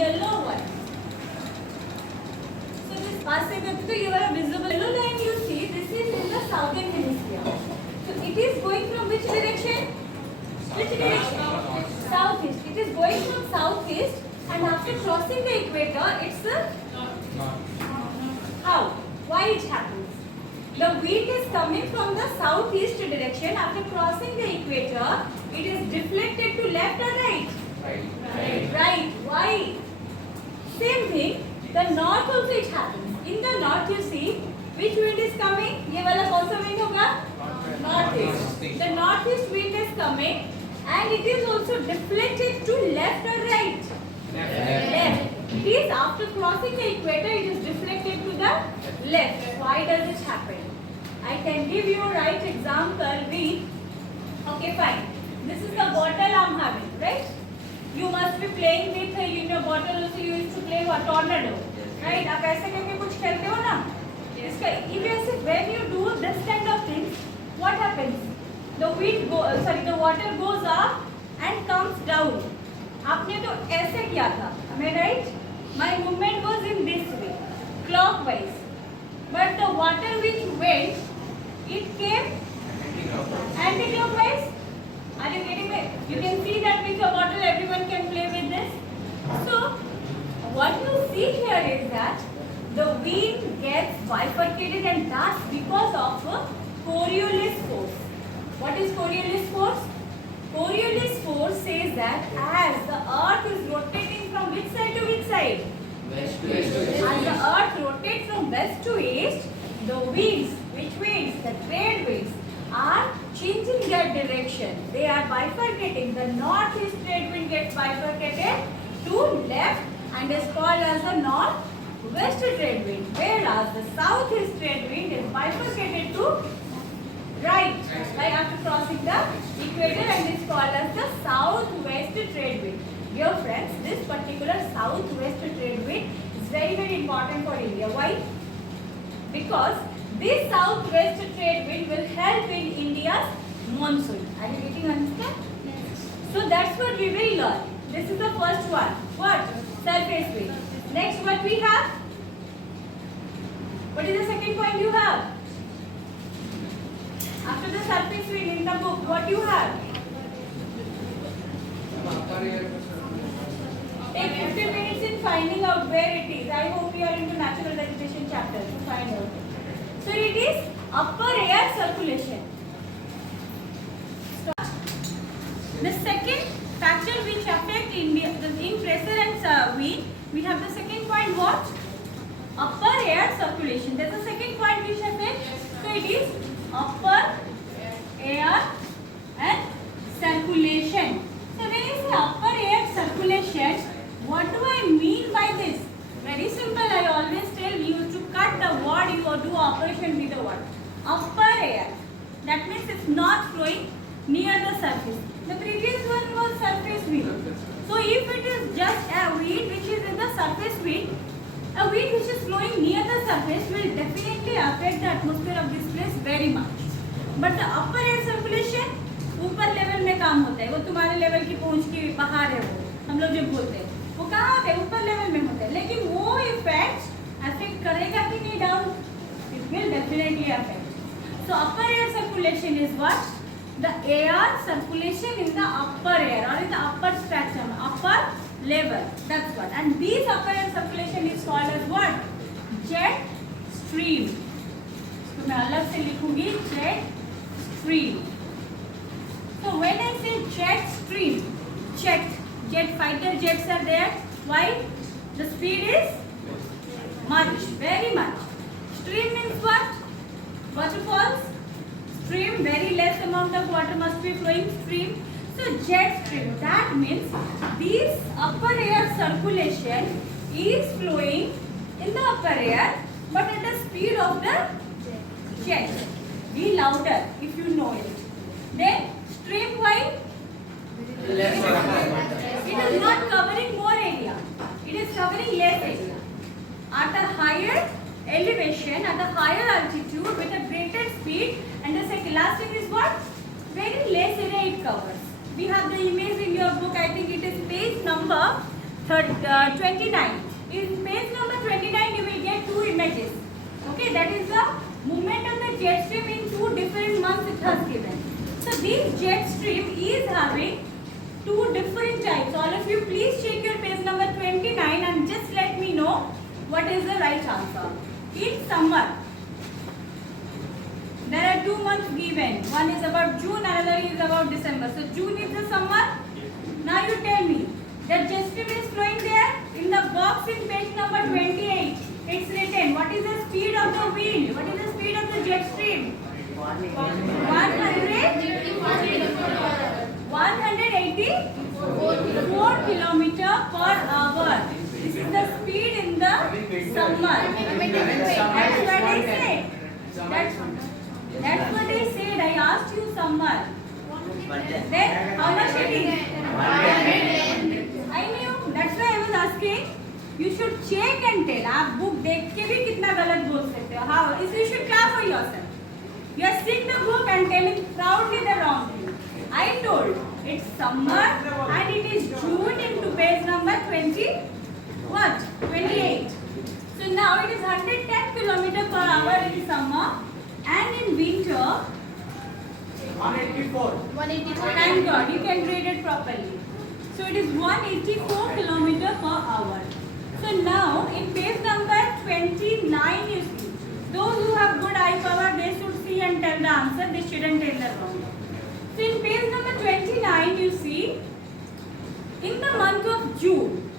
yellow one. So this पास से करते तो ये वाला visible yellow line you see, this is in the southern hemisphere. So it is going from which direction? Which direction? Southeast. It is going from southeast, and after crossing the equator, it's how? Why it happens? The wind is coming from the southeast direction. After crossing the equator, it is deflected to left or right? Right. Why? Same thing. The north also it happens. In the north, you see which wind is coming? ये वाला कौन सा wind होगा? Northeast. The northeast wind is coming, and it is also deflected to left or right? Left. It is after crossing the equator, it is deflected to the left. Why does it happen? I can give you a right example. Read. Okay, fine. This is the bottle I'm having, right? You must be playing with in your bottle also. You used to play what? Tornado, right? आप ऐसे करके कुछ खेलते हो ना? इसका if when you do this kind of things, what happens? The water goes up and comes down. आपने तो ऐसे किया था, am I right? My movement was in this way, clockwise. But the water which went, it came anti-clockwise. Are you getting it? You can see that with your bottle, everyone can play with this. So, what you see here is that the wind gets bifurcated, and that's because of Coriolis force. What is Coriolis force? Coriolis force says that as the earth is rotating from which side to which side? West to east. As the earth rotates from west to east, the winds, which winds? The trade winds are changing their direction. They are bifurcating. The northeast trade wind gets bifurcated to left and is called as the northwest trade wind, whereas the southeast trade wind is bifurcated to right, like after crossing the equator, and is called as the southwest trade wind. Dear friends, this particular southwest trade wind is very, very important for India. Why? Because this southwest trade wind will help in India's monsoon. Are you getting understand? Yes. So that's what we will learn. This is the first one. What? Surface wind. Next, what we have? What is the second point you have? After the surface wind in the book, what you have? Take 15 minutes in finding out where it is. I hope you are into natural vegetation chapter to find out. So it is upper air circulation. Start. The second factor which affect in pressure and wind, we have the second point what? Upper air circulation. There's a second point which affects. So it is upper air and circulation. So when you say upper air circulation, what do I mean by this? Very simple. I always tell you to cut the word, you do operation with the word upper air. That means it's not flowing near the surface. The previous one was surface wind. So if it is just a wind which is in the surface wind, a wind which is flowing near the surface will definitely affect the atmosphere of this place very much. But the upper air circulation ऊपर level में काम होता है. वो तुम्हारे level की पहुंच की बाहर है. वो हम लोग जो बोलते हैं वो कहाँ पे ऊपर लेवल में होता है. लेकिन वो इफेक्ट अफेक्ट करेगा कि नहीं down? It will definitely affect. So upper air circulation is what? The air circulation in the upper air or in the upper stratum, upper level. That's what. And this upper air circulation is called as what? Jet stream. तो मैं अलग से लिखूंगी jet stream. So when I say jet stream, jet fighter jets are there. Why? The speed is much, very much. Stream means what? Waterfalls. Stream, very less amount of water must be flowing. Stream. So jet stream. That means this upper air circulation is flowing in the upper air, but at the speed of the jet. Be louder if you know it. Then stream wide. It is not covering more area. It is covering less area. At a higher elevation, at a higher altitude, with a greater speed, and the elastic is what? Very less area it covers. We have the image in your book. I think it is page number 29. In page number 29, you will get two images. Okay, that is the movement of the jet stream in two different months it has given. So this jet stream is having two different types. All of you please check your page number 29 and just let me know what is the right answer. In summer, there are 2 months given. One is about June, another is about December. So June is the summer. Now you tell me, the jet stream is flowing there. In the box in page number 28, it's written, what is the speed of the wind? What is the speed of the jet stream? 184 kilometer per hour. This is the speed in the summer. That's what I said. That's what I said. I asked you summer. Then how much it is? I knew. That's why I was asking. You should check and tell. आप book देख के भी कितना गलत बोल सकते हो. How? Is you should clap for yourself. You are seeing the book and telling proudly the wrong thing. I told it's summer and it is June into page number 20. What? 28. So now it is 110 kilometer per hour in summer and in winter 184. Thank God, you can read it properly. So it is 184 kilometer per hour. So now in page number 29 you see, those who have good eye power they should see and tell the answer, they shouldn't tell the wrong. So in page number 29 you see, in the month of June,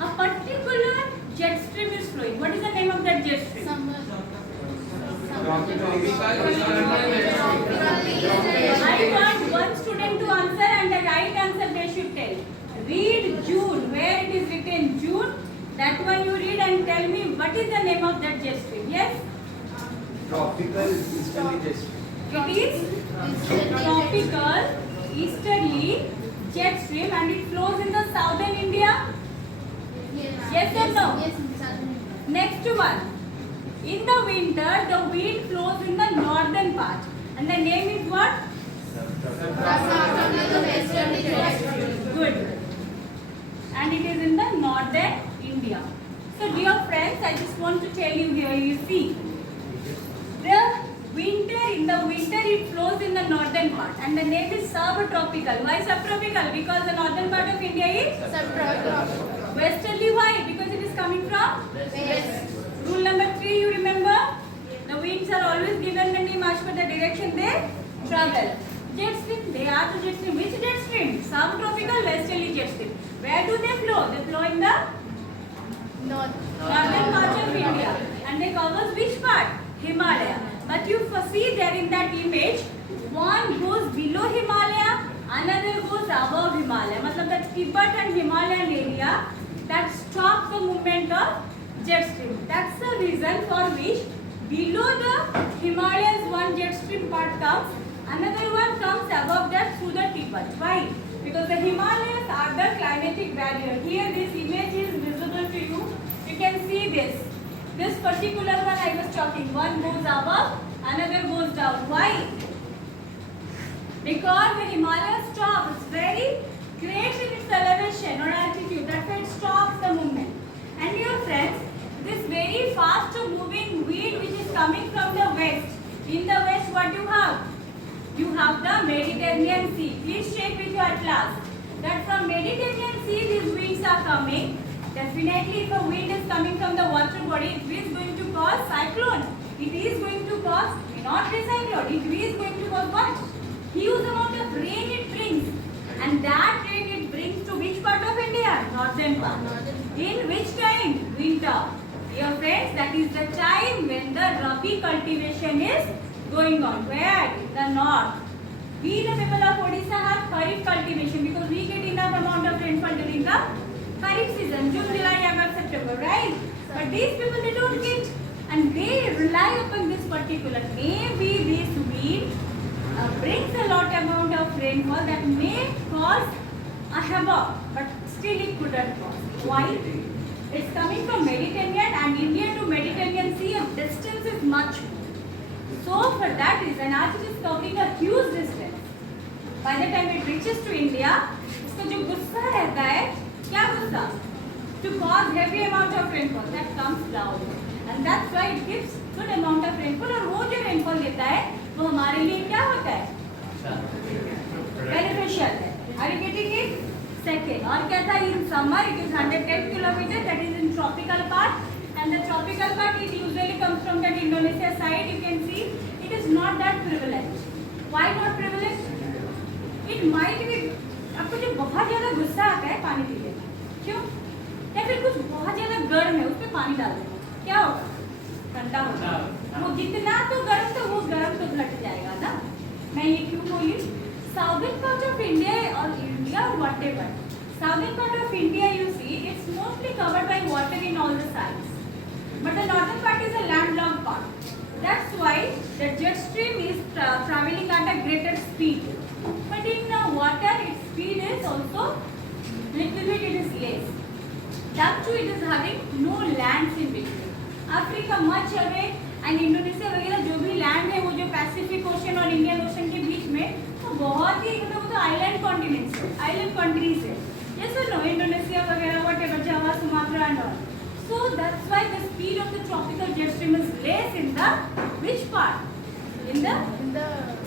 a particular jet stream is flowing. What is the name of that jet stream? I want one student to answer and the right answer they should tell. Read June, where it is written June, that one you read and tell me what is the name of that jet stream. Yes? Tropical easterly jet stream. It is tropical easterly jet stream and it flows in the southern India. Yes or no? Next one. In the winter, the wind flows in the northern part. And the name is what? Good. And it is in the northern India. So dear friends, I just want to tell you here, you see. In the winter it flows in the northern part. And the name is subtropical. Why subtropical? Because the northern part of India is subtropical. Westerly, why? Because it is coming from west. Rule number 3, you remember? The winds are always given when we march for the direction they travel. Jet stream, they are the jet stream. Which jet stream? Subtropical westerly jet stream. Where do they flow? They flow in the northern part of India. And they covers which part? Himalaya. But you see there in that image, one goes below Himalaya, another goes above Himalaya. Matlab that Tibet and Himalayan area that stops the movement of jet stream. That's the reason for which below the Himalayas one jet stream part comes, another one comes above that through the Tibet. Why? Because the Himalayas are the climatic barrier. Here this image is visible to you. You can see this. This particular one I was talking, one goes above, another goes down. Why? Because the Himalayas stop. It's very great in its elevation or altitude. That's why it stops the movement. And dear friends, this very fast moving wind which is coming from the west. In the west, what you have? You have the Mediterranean Sea. Please check with your atlas. That from Mediterranean Sea these winds are coming. Definitely if a wind is coming from the water body, it is going to cause cyclone. It is going to cause, not the cyclone, it is going to cause what? Huge amount of rain it brings. And that rain it brings to which part of India? Northern part. In which time? Winter. Dear friends, that is the time when the Rabi cultivation is going on. Where? In the north. We the people of Odisha have Kharif cultivation because we get enough amount of rainfall during the Kharif season, June, July, August, September, right? But these people they don't get and they rely upon this particular. Maybe this wind brings a lot amount of rainfall that may cause a havoc, but still it couldn't cause. Why? It's coming from Mediterranean and India to Mediterranean Sea, the distance is much more. So for that reason, as it is covering a huge distance, by the time it reaches to India, इसका जो गुस्सा रहता है, क्या गुस्सा? to cause heavy amount of rainfall that comes down, and that's why it gives good amount of rainfall. और वो जो rainfall देता है वो हमारे लिए क्या होता है? Beneficial है. Are you getting it? Second, और क्या था? In summer it is 110 kilometers, that is in tropical part, and the tropical part it usually comes from that Indonesia side. You can see it is not that prevalent. Why not prevalent? It might be, आपको जो बहुत ज़्यादा गुस्सा आता है पानी P लेना, क्यों? या फिर कुछ बहुत ज़्यादा गर्म है उसमें पानी डाल देना, क्या होगा? ठंडा होगा. वो जितना तो गर्म तो घट जाएगा ना. मैं ये क्यों बोली? Southern part of India or whatever, southern part of India you see it's mostly covered by water in all the sides, but the northern part is a landlocked part. That's why the jet stream is traveling at a greater speed. But in water, its speed is also little bit it is less. That too it is having no lands in between. Africa much away and Indonesia वगैरह जो भी land है वो जो Pacific Ocean और Indian Ocean के बीच में तो बहुत ही मतलब वो तो island continents है, island countries है. Yes or no? Indonesia वगैरह whatever, Java, Sumatra and all. So that's why the speed of the tropical jet stream is less in the which part? In the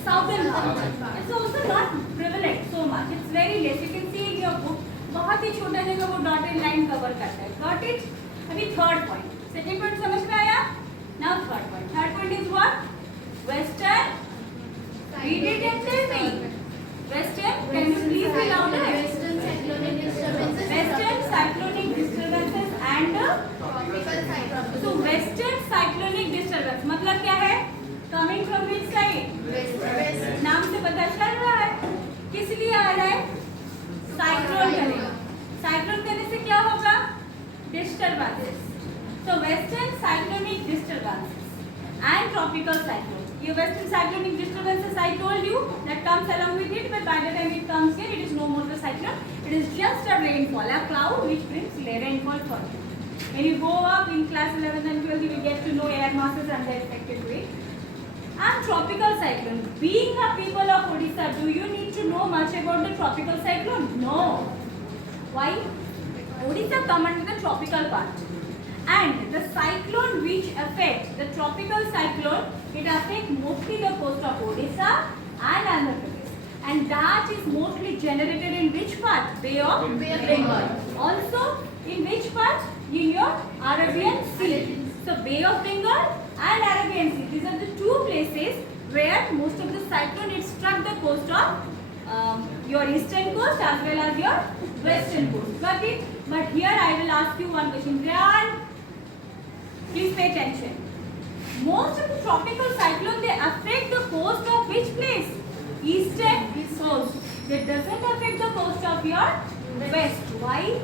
southern part. It's also not prevalent so much. It's very less. You can see in your book. बहुत ही छोटा जगह वो dotted line cover करता है. Got it? अभी third point. Second point समझ में आया? Now third point. Third point is what? Western. Read it and tell me. Western. Can you please be louder? Western cyclonic disturbances. Western cyclonic disturbances and Tropical cyclone. so western cyclonic disturbance मतलब क्या है? Coming from which side? West. नाम से पता चल रहा है किस लिए आ रहा है? साइक्लोन करेगा. साइक्लोन करने से क्या होगा? Disturbances. So western cyclonic disturbances and tropical cyclone. ये western cyclonic disturbances I told you that comes along with it, but by the time it comes here, it is no more the cyclone. It is just a rainfall, a cloud which brings rainfall for you. When you go up in class 11 and 12, you will get to know air masses and their effective weight. And tropical cyclone. Being a people of Odisha, do you need to know much about the tropical cyclone? No. Why? Odisha comes under the tropical part. And the cyclone which affects, the tropical cyclone, it affects mostly the coast of Odisha and Andhra Pradesh. And that is mostly generated in which part? Bay of Bengal. Also, in which part? In your Arabian Sea. So, Bay of Bengal and Arabian Sea. These are the two places where most of the cyclone it struck the coast of your eastern coast as well as your western coast. Got it? But here I will ask you one question. Ryan, please pay attention. Most of the tropical cyclone they affect the coast of which place? Eastern coast. That doesn't affect the coast of your west. Why?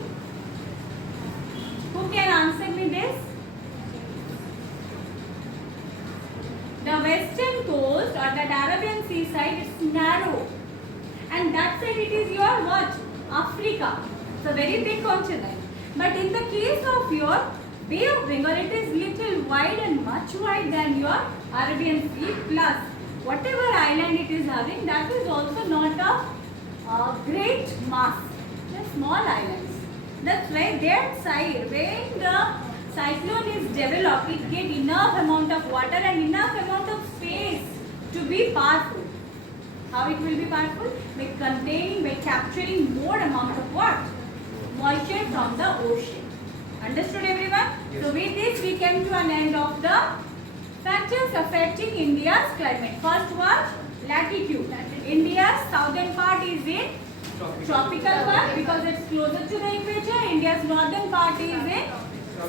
Who can answer me this? The western coast or the Arabian seaside is narrow, and that side it is your what? Africa. It's a very big continent. But in the case of your Bay of Bengal, it is little wide and much wide than your Arabian Sea. Plus, whatever island it is having, that is also not a great mass. They're small islands. That's why their side, when the cyclone is developed, it get enough amount of water and enough amount of space to be powerful. How it will be powerful? By capturing more amount of what? Moisture from the ocean. Understood everyone? Yes. So with this we came to an end of the factors affecting India's climate. First was latitude. India's southern part is in tropical part because it's closer to the equator. India's northern part is in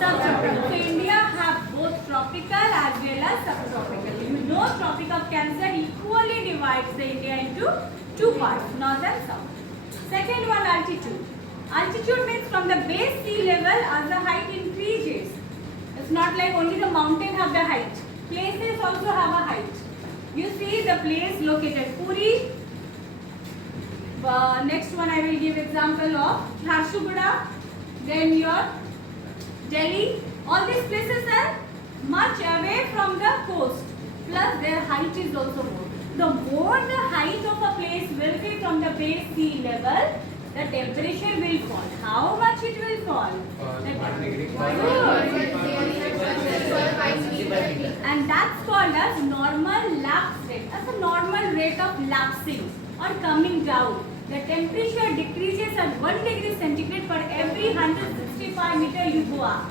subtropical. So India have both tropical as well as subtropical. You know Tropic of Cancer equally divides the India into two parts, north and south. Second one, altitude. Altitude means from the base sea level as the height increases. It's not like only the mountain have the height. Places also have a height. You see the place located Puri. Next one I will give example of Jharsuguda. Then your Delhi. All these places are much away from the coast. Plus their height is also more. The more the height of a place will be from the base sea level, the temperature will fall. How much it will fall? The And that's called as normal lapse rate. That's a normal rate of lapsing or coming down. The temperature decreases at 1 degree centigrade for every 165 meter you go up.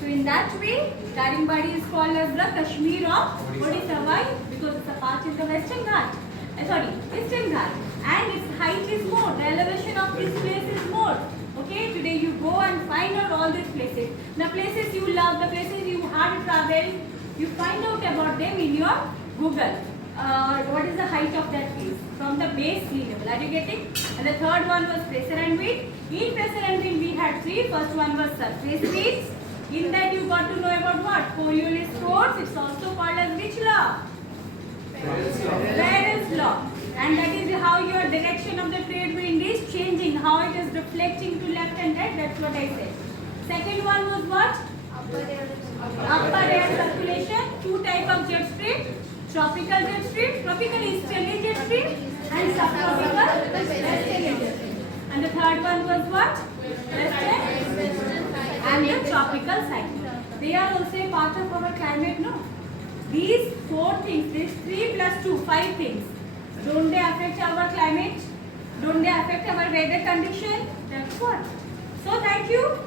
So in that way, Daringbadi is called as the Kashmir of Odisha. Why? Because it's a part in the Western Ghat. Eastern Ghat. And its height is more. The elevation of this place is more. Okay, today you go and find out all these places. The places you love, the places you have traveled, you find out about them in your Google. What is the height of that place from the base sea level? Are you getting? And the third one was pressure and wind. In pressure and wind we had three. First one was surface winds. In that you got to know about what? Coriolis force. It's also called as which law? Farrell's law. And that is how your direction of the trade wind is changing. How it is reflecting to left and right. That's what I said. Second one was what? Upper air circulation. Two type of jet stream. Tropical jet stream. Tropical easterly jet stream. And subtropical westerly jet stream. And the third one was what? Western. And the tropical cyclone. They are also a part of our climate, no? These four things, these 3 plus 2, 5 things. Don't they affect our climate? Don't they affect our weather condition? That's what. So thank you.